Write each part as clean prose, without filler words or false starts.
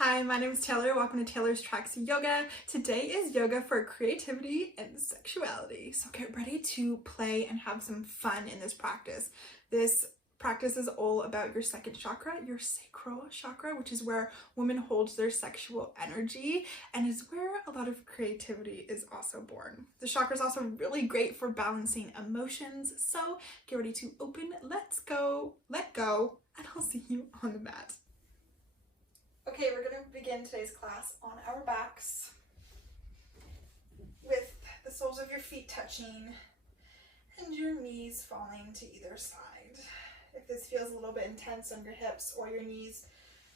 Hi, my name is Taylor. Welcome to Taylor's Tracks Yoga. Today is yoga for creativity and sexuality. So get ready to play and have some fun in this practice. This practice is all about your second chakra, your sacral chakra, which is where women hold their sexual energy and is where a lot of creativity is also born. The chakra is also really great for balancing emotions. So get ready to open, let's go, let go, and I'll see you on the mat. Okay, we're going to begin today's class on our backs with the soles of your feet touching and your knees falling to either side. If this feels a little bit intense on your hips or your knees,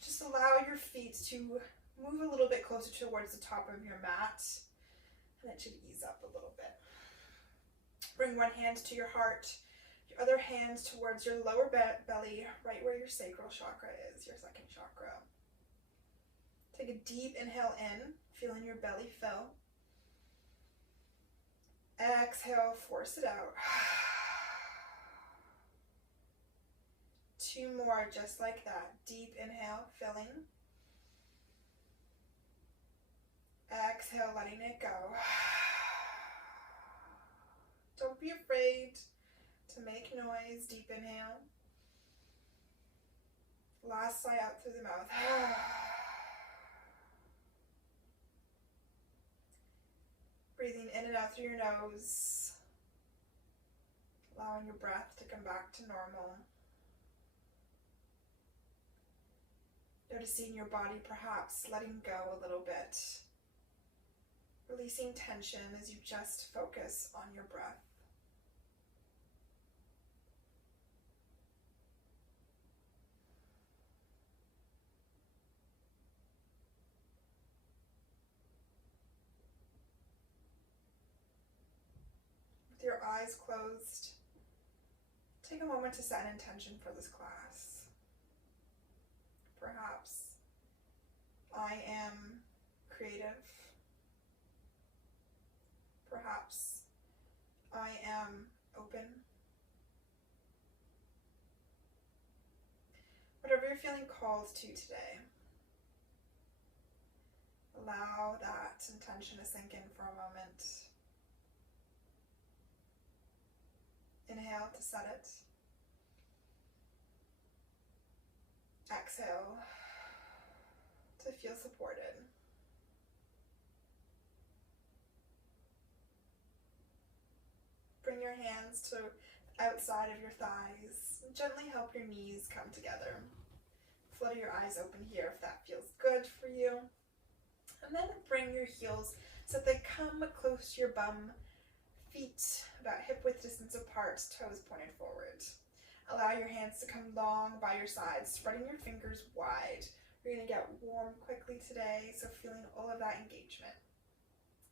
just allow your feet to move a little bit closer towards the top of your mat, and it should ease up a little bit. Bring one hand to your heart, your other hand towards your lower belly, right where your sacral chakra is, your second chakra. Take a deep inhale in, feeling your belly fill. Exhale, force it out. 2 more, just like that. Deep inhale, filling. Exhale, letting it go. Don't be afraid to make noise. Deep inhale. Last sigh out through the mouth. Breathing in and out through your nose, allowing your breath to come back to normal. Noticing your body perhaps letting go a little bit, releasing tension as you just focus on your breath. With your eyes closed, take a moment to set an intention for this class. Perhaps I am creative. Perhaps I am open. Whatever you're feeling called to today, allow that intention to sink in for a moment. Inhale to set it. Exhale to feel supported. Bring your hands to the outside of your thighs. Gently help your knees come together. Flutter your eyes open here if that feels good for you. And then bring your heels so that they come close to your bum. Feet about hip-width distance apart, toes pointed forward. Allow your hands to come long by your sides, spreading your fingers wide. We're going to get warm quickly today, so feeling all of that engagement.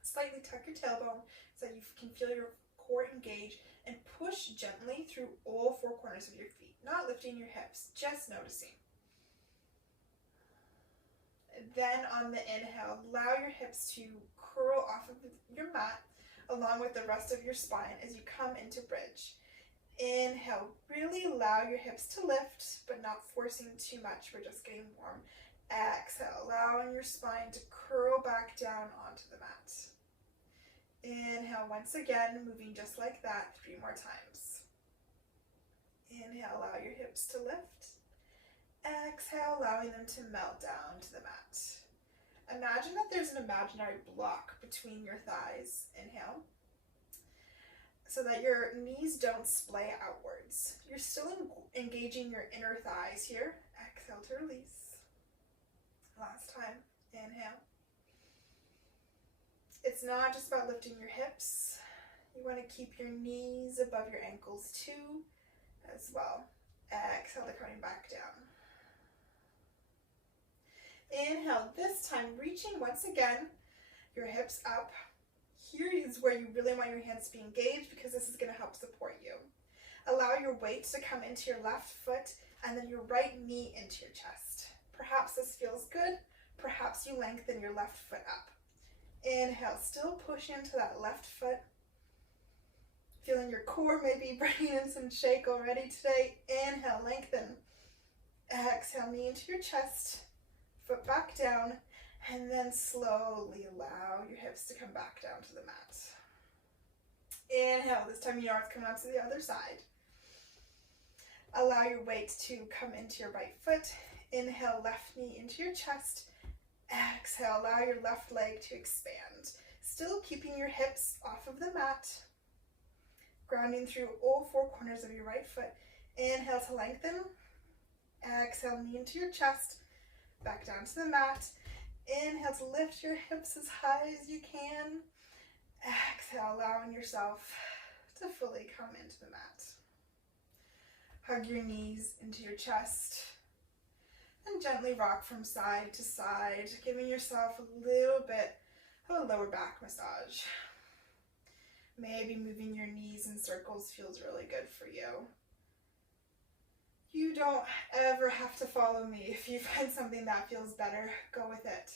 Slightly tuck your tailbone so you can feel your core engage and push gently through all 4 corners of your feet, not lifting your hips, just noticing. Then on the inhale, allow your hips to curl off of your mat along with the rest of your spine as you come into bridge. Inhale, really allow your hips to lift, but not forcing too much. We're just getting warm. Exhale, allowing your spine to curl back down onto the mat. Inhale once again, moving just like that 3 more times. Inhale, allow your hips to lift. Exhale, allowing them to melt down to the mat. Imagine that there's an imaginary block between your thighs. Inhale. So that your knees don't splay outwards. You're still engaging your inner thighs here. Exhale to release. Last time. Inhale. It's not just about lifting your hips. You want to keep your knees above your ankles too, as well. Exhale to coming back down. Inhale, this time reaching once again, your hips up. Here is where you really want your hands to be engaged because this is going to help support you. Allow your weight to come into your left foot and then your right knee into your chest. Perhaps this feels good. Perhaps you lengthen your left foot up. Inhale, still push into that left foot. Feeling your core maybe bringing in some shake already today. Inhale, lengthen. Exhale, knee into your chest. foot back down, and then slowly allow your hips to come back down to the mat. Inhale, this time you know it's coming out to the other side. Allow your weight to come into your right foot. Inhale, left knee into your chest. Exhale, allow your left leg to expand. Still keeping your hips off of the mat. Grounding through all four corners of your right foot. Inhale to lengthen. Exhale, knee into your chest. Back down to the mat. Inhale to lift your hips as high as you can. Exhale, allowing yourself to fully come into the mat. Hug your knees into your chest. And gently rock from side to side, giving yourself a little bit of a lower back massage. Maybe moving your knees in circles feels really good for you. You don't ever have to follow me. If you find something that feels better, go with it.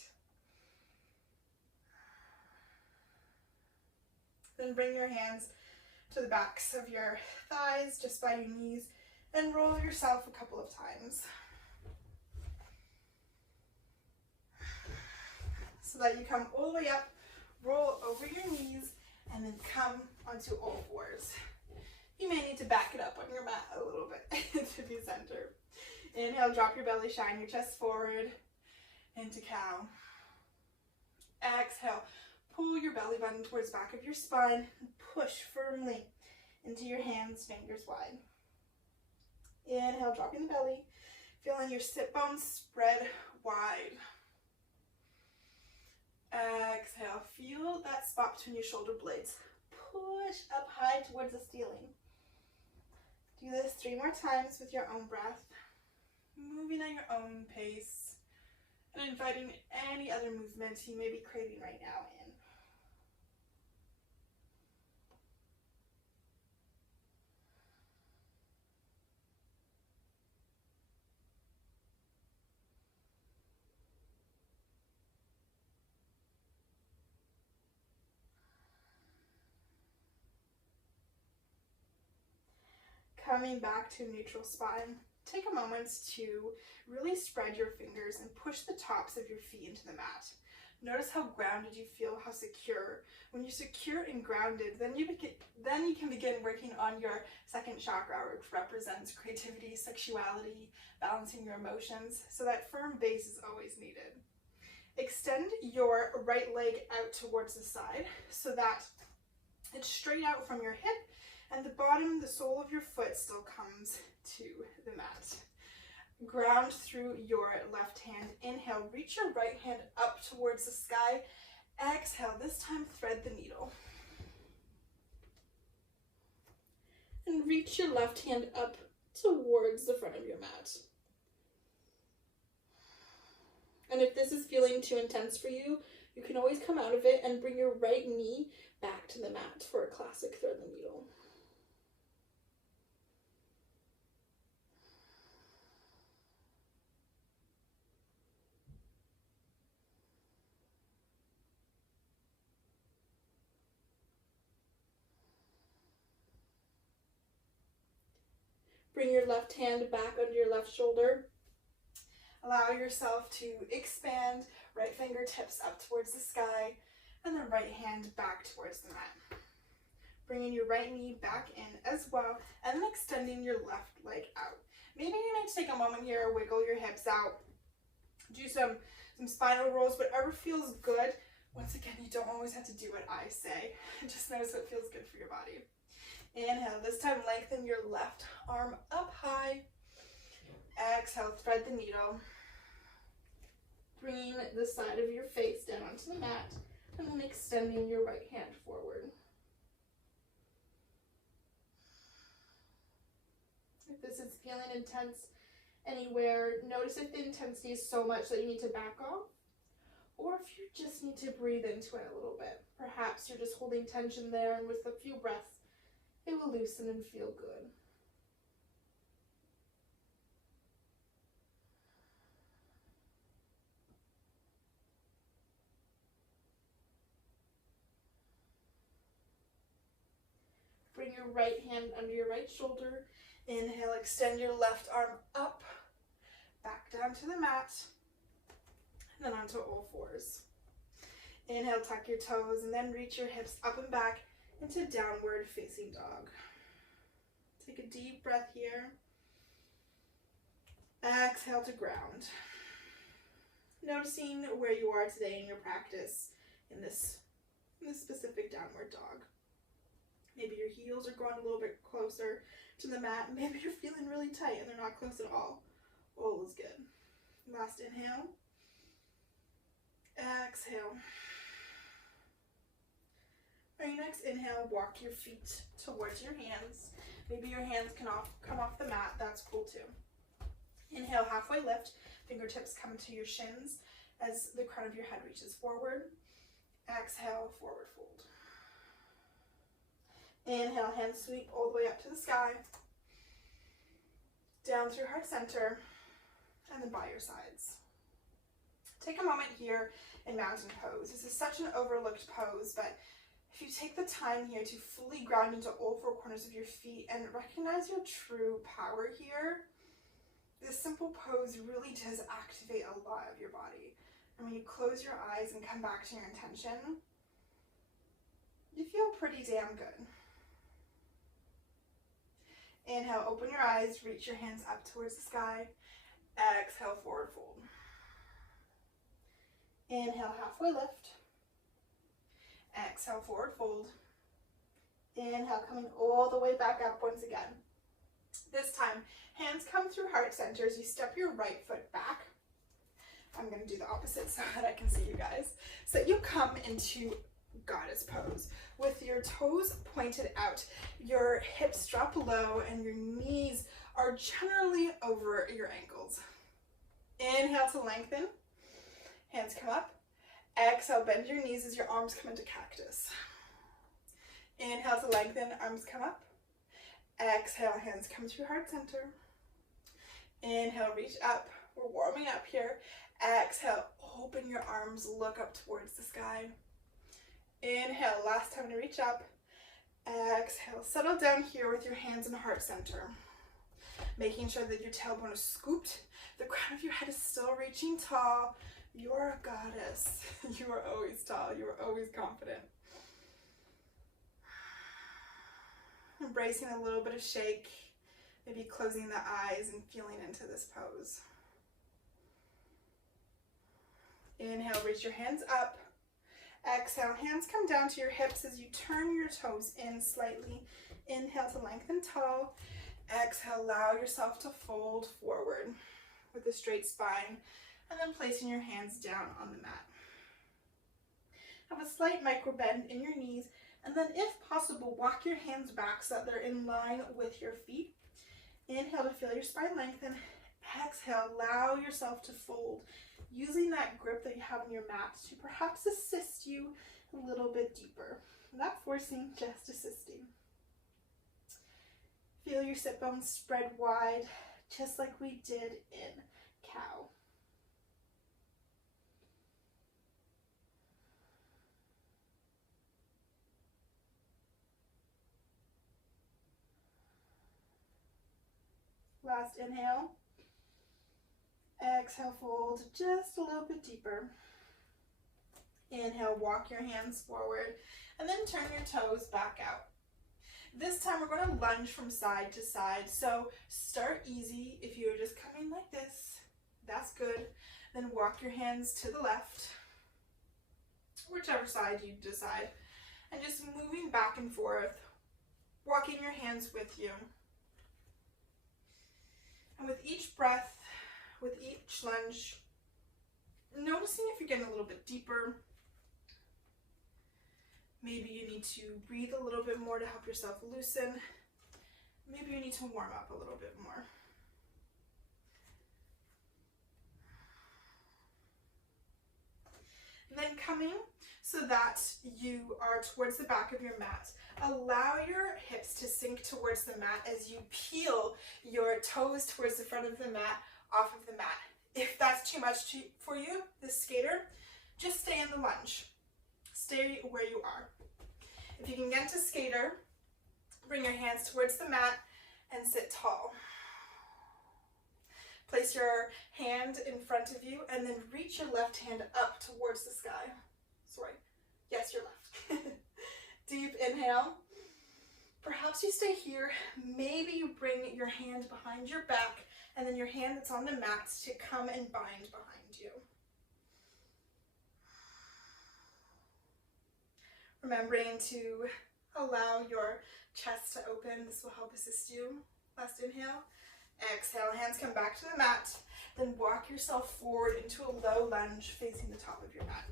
Then bring your hands to the backs of your thighs, just by your knees, and roll yourself a couple of times. So that you come all the way up, roll over your knees, and then come onto all fours. You may need to back it up on your mat a little bit to be centered. Inhale, drop your belly, shine your chest forward into cow. Exhale, pull your belly button towards the back of your spine and push firmly into your hands, fingers wide. Inhale, dropping the belly, feeling your sit bones spread wide. Exhale, feel that spot between your shoulder blades. Push up high towards the ceiling. Do this 3 more times with your own breath, moving at your own pace, and inviting any other movements you may be craving right now in. Coming back to neutral spine, take a moment to really spread your fingers and push the tops of your feet into the mat. Notice how grounded you feel, how secure. When you're secure and grounded, then you can begin working on your second chakra, which represents creativity, sexuality, balancing your emotions. So that firm base is always needed. Extend your right leg out towards the side so that it's straight out from your hip, and the bottom, the sole of your foot still comes to the mat. Ground through your left hand. Inhale, reach your right hand up towards the sky. Exhale, this time thread the needle. And reach your left hand up towards the front of your mat. And if this is feeling too intense for you, you can always come out of it and bring your right knee back to the mat for a classic thread the needle. Bring your left hand back under your left shoulder. Allow yourself to expand, right fingertips up towards the sky, and then right hand back towards the mat. Bringing your right knee back in as well, and then extending your left leg out. Maybe you need to take a moment here, wiggle your hips out, do some spinal rolls, whatever feels good. Once again, you don't always have to do what I say. Just notice what feels good for your body. Inhale, this time lengthen your left arm up high. Exhale, thread the needle. Bring the side of your face down onto the mat, and then extending your right hand forward. If this is feeling intense anywhere, notice if the intensity is so much that you need to back off, or if you just need to breathe into it a little bit. Perhaps you're just holding tension there, and with a few breaths, it will loosen and feel good. Bring your right hand under your right shoulder. Inhale, extend your left arm up, back down to the mat. and then onto all fours. Inhale, tuck your toes, and then reach your hips up and back into downward facing dog. Take a deep breath here. Exhale to ground. Noticing where you are today in your practice in this specific downward dog. Maybe your heels are going a little bit closer to the mat. Maybe you're feeling really tight and they're not close at all. All is good. Last inhale. Exhale. On your next inhale, walk your feet towards your hands. Maybe your hands can come off the mat. That's cool too. Inhale, halfway lift. Fingertips come to your shins as the crown of your head reaches forward. Exhale, forward fold. Inhale, hands sweep all the way up to the sky. Down through heart center, and then by your sides. Take a moment here in mountain pose. This is such an overlooked pose, but if you take the time here to fully ground into all four corners of your feet and recognize your true power here, this simple pose really does activate a lot of your body. And when you close your eyes and come back to your intention, you feel pretty damn good. Inhale, open your eyes, reach your hands up towards the sky. Exhale, forward fold. Inhale, halfway lift. Exhale, forward fold. Inhale, coming all the way back up once again. This time, hands come through heart center as you step your right foot back. I'm going to do the opposite so that I can see you guys. So you come into goddess pose with your toes pointed out, your hips drop low, and your knees are generally over your ankles. Inhale to lengthen. Hands come up. Exhale, bend your knees as your arms come into cactus. Inhale to lengthen, arms come up. Exhale, hands come through heart center. Inhale, reach up. We're warming up here. Exhale, open your arms, look up towards the sky. Inhale, last time to reach up. Exhale, settle down here with your hands in heart center. Making sure that your tailbone is scooped. The crown of your head is still reaching tall. You're a goddess. You are always tall. You are always confident. Embracing a little bit of shake. Maybe closing the eyes and feeling into this pose. Inhale, reach your hands up. Exhale, hands come down to your hips as you turn your toes in slightly. Inhale to lengthen tall. Exhale, allow yourself to fold forward with a straight spine, and then placing your hands down on the mat. Have a slight micro bend in your knees, and then if possible, walk your hands back so that they're in line with your feet. Inhale to feel your spine lengthen. Exhale, allow yourself to fold, using that grip that you have on your mat to perhaps assist you a little bit deeper. Not forcing, just assisting. Feel your sit bones spread wide, just like we did in cow. Last inhale. Exhale, fold just a little bit deeper. Inhale, walk your hands forward, and then turn your toes back out. This time we're going to lunge from side to side, so start easy. If you're just coming like this, that's good. Then walk your hands to the left, whichever side you decide, and just moving back and forth, walking your hands with you. And with each breath, with each lunge, noticing if you're getting a little bit deeper. Maybe you need to breathe a little bit more to help yourself loosen. Maybe you need to warm up a little bit more. And then coming so that you are towards the back of your mat. Allow your hips to sink towards the mat as you peel your toes towards the front of the mat, off of the mat. If that's too much for you, this skater, just stay in the lunge. Stay where you are. If you can get to skater, bring your hands towards the mat and sit tall. Place your hand in front of you and then reach your left hand up towards the sky. Sorry. Yes, your left. Deep inhale. Perhaps you stay here. Maybe you bring your hand behind your back and then your hand that's on the mat to come and bind behind you. Remembering to allow your chest to open. This will help assist you. Last inhale. Exhale, hands come back to the mat. Then walk yourself forward into a low lunge facing the top of your mat.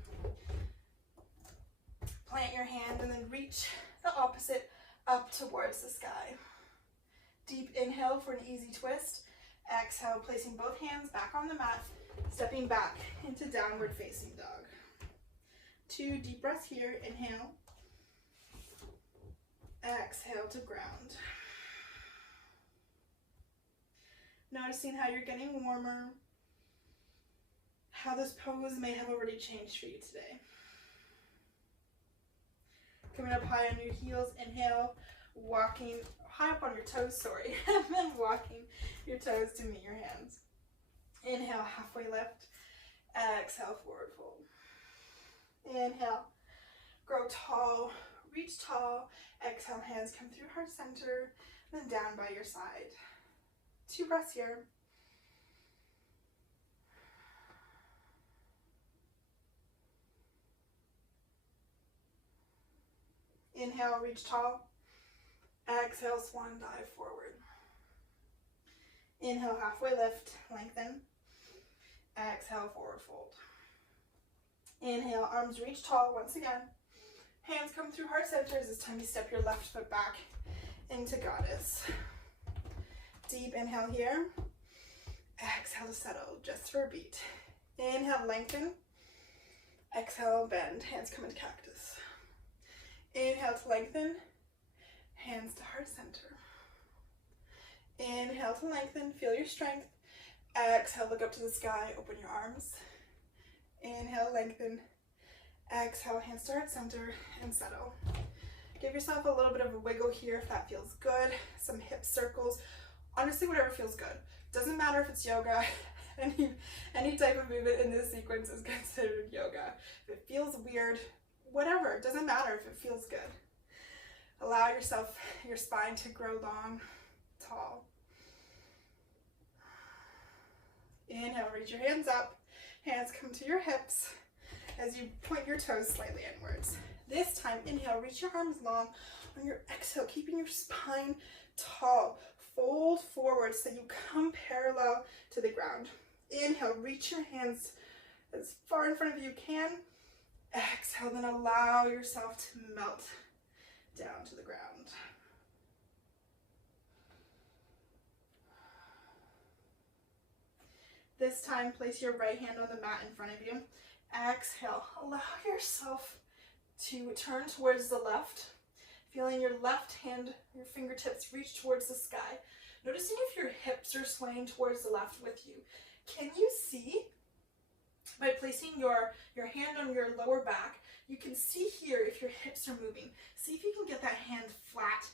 Plant your hand and then reach the opposite up towards the sky. Deep inhale for an easy twist. Exhale, placing both hands back on the mat, stepping back into downward facing dog. 2 deep breaths here. Inhale. Exhale to ground. Noticing how you're getting warmer, how this pose may have already changed for you today. Coming up high on your heels, inhale, walking high up on your toes, sorry, and then walking your toes to meet your hands. Inhale, halfway lift. Exhale, forward fold. Inhale, grow tall, reach tall. Exhale, hands come through heart center, then down by your side. 2 breaths here. Inhale, reach tall. Exhale, swan dive forward. Inhale, halfway lift, lengthen. Exhale, forward fold. Inhale, arms reach tall once again. Hands come through heart center. This time you step your left foot back into goddess. Deep inhale here. Exhale to settle just for a beat. Inhale, lengthen. Exhale, bend. Hands come into cactus. Inhale to lengthen. Hands to heart center. Inhale to lengthen. Feel your strength. Exhale, look up to the sky. Open your arms. Inhale, lengthen. Exhale, hands to heart center and settle. Give yourself a little bit of a wiggle here if that feels good. Some hip circles. Honestly, whatever feels good. Doesn't matter if it's yoga. Any type of movement in this sequence is considered yoga. If it feels weird, whatever. It doesn't matter if it feels good. Allow yourself, your spine to grow long, tall. Inhale, reach your hands up. Hands come to your hips as you point your toes slightly inwards. This time, inhale, reach your arms long. On your exhale, keeping your spine tall. Fold forward so you come parallel to the ground. Inhale, reach your hands as far in front of you can. Exhale, then allow yourself to melt down to the ground. This time, place your right hand on the mat in front of you. Exhale, allow yourself to turn towards the left. Feeling your left hand, your fingertips reach towards the sky. Noticing if your hips are swaying towards the left with you. Can you see, by placing your hand on your lower back, you can see here if your hips are moving. See if you can get that hand flat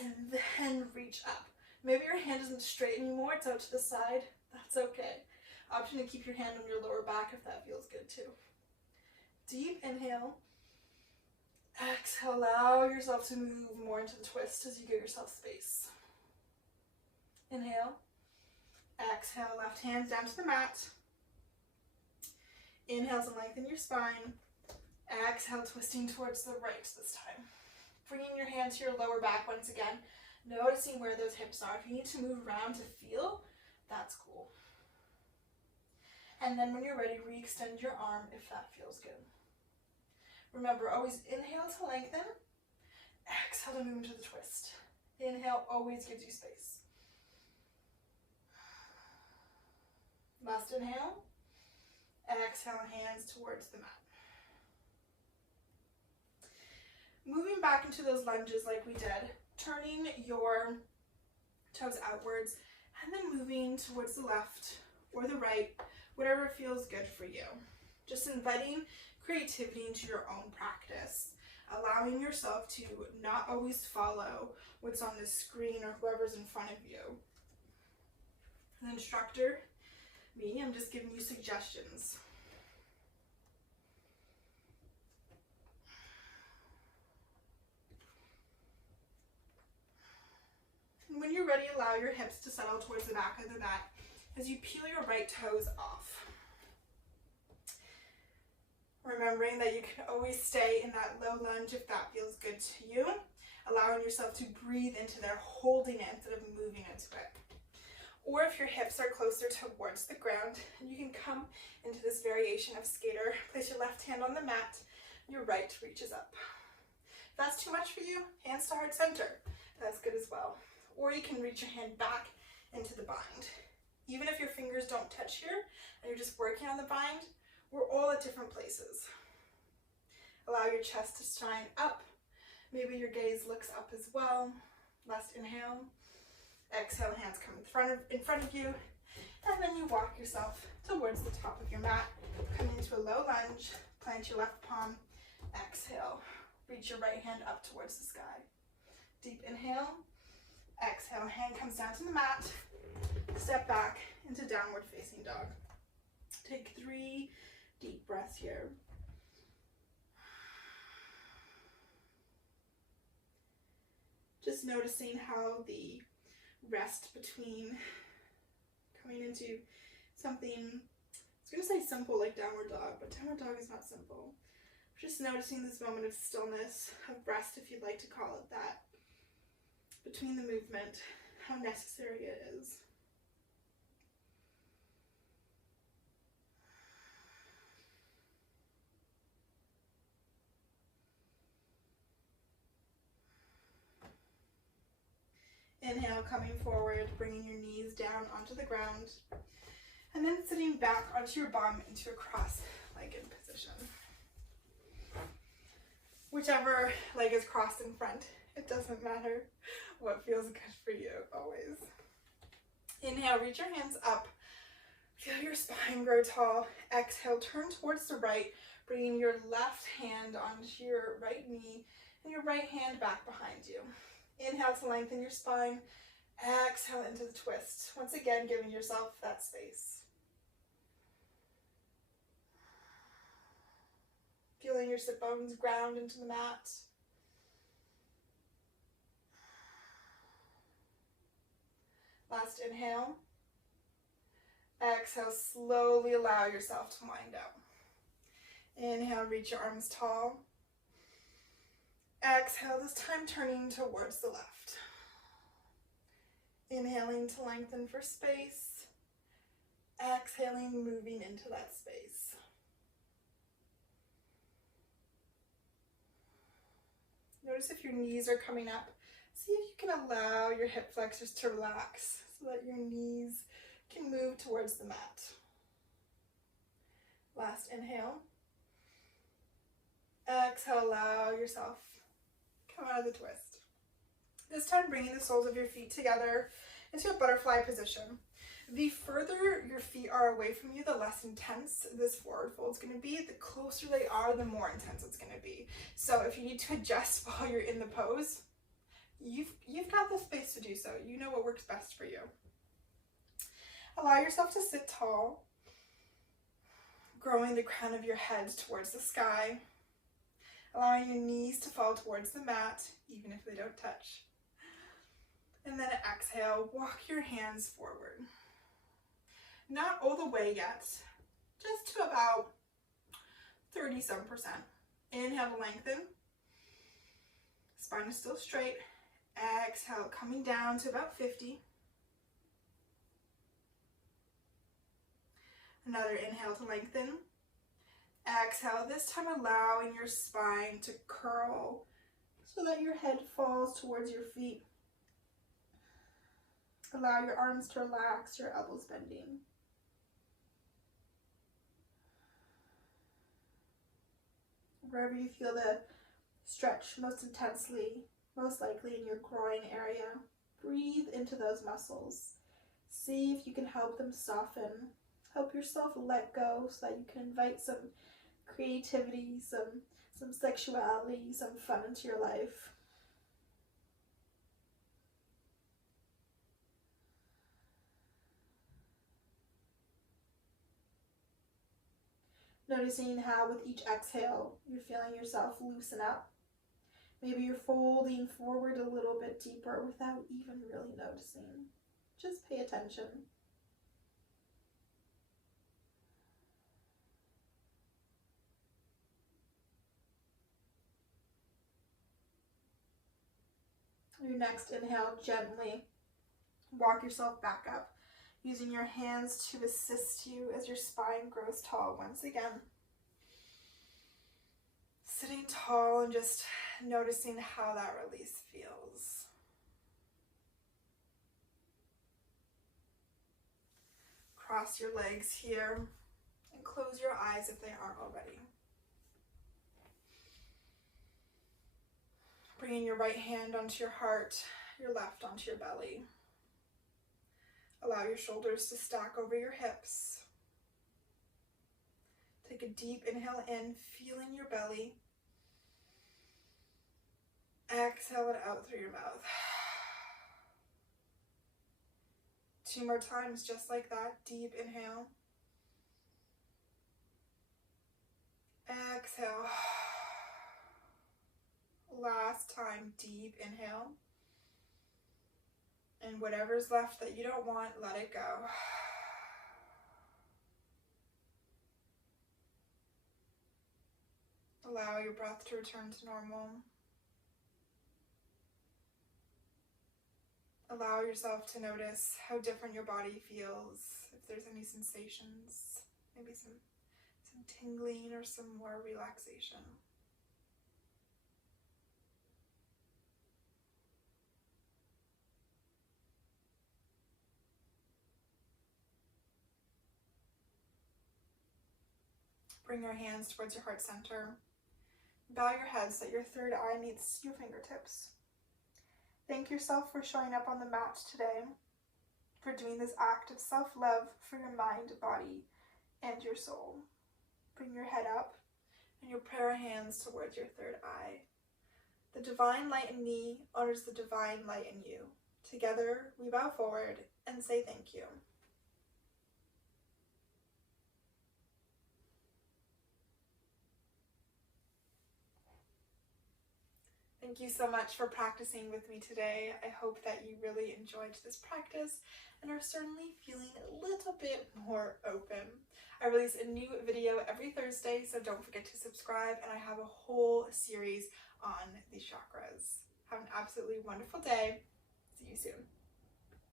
and then reach up. Maybe your hand isn't straight anymore, it's out to the side. That's okay. Option to keep your hand on your lower back if that feels good too. Deep inhale. Exhale, allow yourself to move more into the twist as you give yourself space. Inhale. Exhale, left hand down to the mat. Inhale to lengthen your spine. Exhale, twisting towards the right this time. Bringing your hand to your lower back once again. Noticing where those hips are. If you need to move around to feel, that's cool. And then when you're ready, re-extend your arm if that feels good. Remember, always inhale to lengthen. Exhale to move into the twist. Inhale always gives you space. Last inhale. Exhale, hands towards the mat. Moving back into those lunges like we did, turning your toes outwards and then moving towards the left or the right, whatever feels good for you. Just inviting creativity into your own practice, allowing yourself to not always follow what's on the screen or whoever's in front of you. The instructor me. I'm just giving you suggestions. And when you're ready, allow your hips to settle towards the back of the mat as you peel your right toes off. Remembering that you can always stay in that low lunge if that feels good to you. Allowing yourself to breathe into there, holding it instead of moving into it. Or if your hips are closer towards the ground, you can come into this variation of skater. Place your left hand on the mat, your right reaches up. If that's too much for you, hands to heart center. That's good as well. Or you can reach your hand back into the bind. Even if your fingers don't touch here and you're just working on the bind, we're all at different places. Allow your chest to shine up. Maybe your gaze looks up as well. Last inhale. Exhale, hands come in front of you. And then you walk yourself towards the top of your mat. Come into a low lunge. Plant your left palm. Exhale. Reach your right hand up towards the sky. Deep inhale. Exhale, hand comes down to the mat. Step back into downward facing dog. Take 3 deep breaths here. Just noticing how the rest between coming into something, I was going to say simple like downward dog, but downward dog is not simple. Just noticing this moment of stillness, of rest if you'd like to call it that, between the movement, how necessary it is. Inhale, coming forward, bringing your knees down onto the ground, and then sitting back onto your bum into a cross-legged position. Whichever leg is crossed in front, it doesn't matter. What feels good for you, always. Inhale, reach your hands up. Feel your spine grow tall. Exhale, turn towards the right, bringing your left hand onto your right knee and your right hand back behind you. Inhale to lengthen your spine. Exhale into the twist. Once again, giving yourself that space. Feeling your sit bones ground into the mat. Last inhale. Exhale, slowly allow yourself to wind down. Inhale, reach your arms tall. Exhale, this time turning towards the left. Inhaling to lengthen for space. Exhaling, moving into that space. Notice if your knees are coming up. See if you can allow your hip flexors to relax so that your knees can move towards the mat. Last inhale. Exhale, allow yourself come out of the twist. This time bringing the soles of your feet together into a butterfly position. The further your feet are away from you, the less intense this forward fold is going to be. The closer they are, the more intense it's going to be. So if you need to adjust while you're in the pose, you've got the space to do so. You know what works best for you. Allow yourself to sit tall, growing the crown of your head towards the sky, allowing your knees to fall towards the mat, even if they don't touch. And then exhale, walk your hands forward. Not all the way yet, just to about 30-some%. Inhale to lengthen. Spine is still straight. Exhale, coming down to about 50. Another inhale to lengthen. Exhale, this time allowing your spine to curl so that your head falls towards your feet. Allow your arms to relax, your elbows bending. Wherever you feel the stretch most intensely, most likely in your groin area, breathe into those muscles. See if you can help them soften. Help yourself let go so that you can invite some creativity, some sexuality, some fun into your life. Noticing how with each exhale, you're feeling yourself loosen up. Maybe you're folding forward a little bit deeper without even really noticing. Just pay attention. Your next inhale, gently walk yourself back up, using your hands to assist you as your spine grows tall once again. Sitting tall and just noticing how that release feels. Cross your legs here and close your eyes if they aren't already. Bringing your right hand onto your heart, your left onto your belly. Allow your shoulders to stack over your hips. Take a deep inhale in, feeling your belly. Exhale it out through your mouth. 2 more times, just like that. Deep inhale. Exhale. Last time, deep inhale. And whatever's left that you don't want, let it go. Allow your breath to return to normal. Allow yourself to notice how different your body feels, if there's any sensations, maybe some tingling or some more relaxation. Bring your hands towards your heart center. Bow your head so that your third eye meets your fingertips. Thank yourself for showing up on the mat today, for doing this act of self-love for your mind, body, and your soul. Bring your head up and your prayer hands towards your third eye. The divine light in me honors the divine light in you. Together, we bow forward and say thank you. Thank you so much for practicing with me today. I hope that you really enjoyed this practice and are certainly feeling a little bit more open. I release a new video every Thursday, so don't forget to subscribe, and I have a whole series on the chakras. Have an absolutely wonderful day. See you soon.